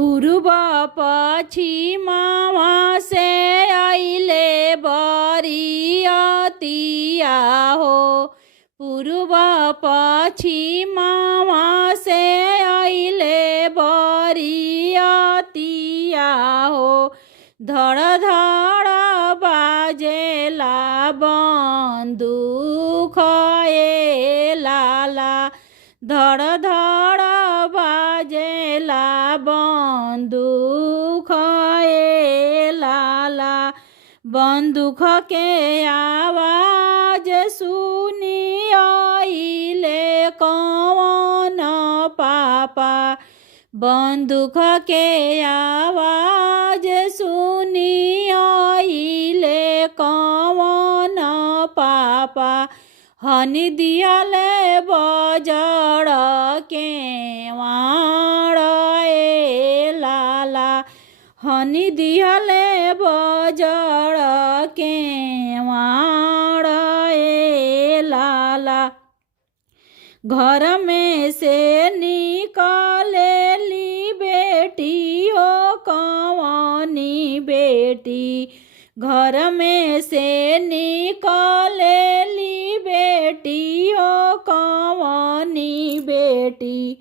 पूर्व पश्चिमवा से आइले बरियतिया हो। पूर्व पश्चिमवा से आइले बरियतिया हो। धड़ धड़ बाजेला बंदूक ए लाला। धड़ धड़ बाजेला बंदूक ए लाला। बंदूक के आवाज सुनी आइले कौन पापा। बंदूक के आवाज सुनी आइले कौन पापा। हनी दियाले बजड़ के वाड़ ए लाला। हनी दियाले बजड़ के वाड़ ए लाला। घर में से निकालेली बेटी हो कौनी बेटी। घर में से निकालेली बेटी हो कौनी बेटी।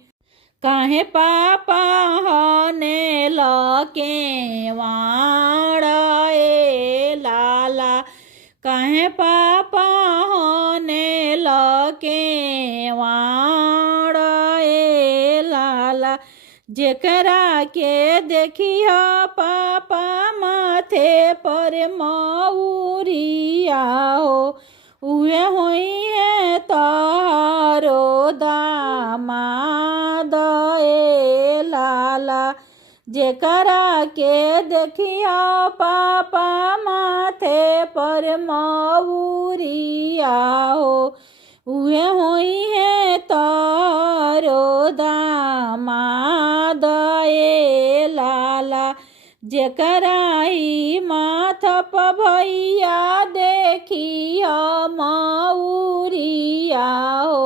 काहे पापा होने लके वाड़ ए लाला। काहे पापा होने लके वाड़ ए लाला। जेकरा के देखिया पापा माथे पर मऊरिया हो। उहे होई है तारो दामाद ए लाला। जेकरा के देखिया पापा माथे पर मऊरिया हो। उहे होई है तारो दामाद ए लाला। जेकरा ही माथ पर भैया देखिया मऊरिया हो।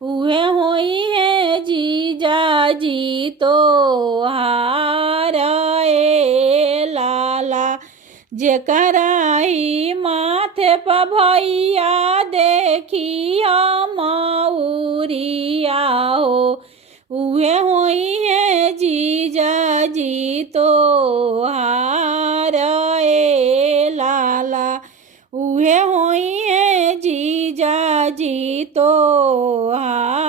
उहे होई है जीजाजी तो हार ए लाला। जेकरा ही माथे पर भैया देखिया मऊरिया हो। उहे होई है जीजाजी तो हार ए लाला। उहे होई है जीजाजी तो हार।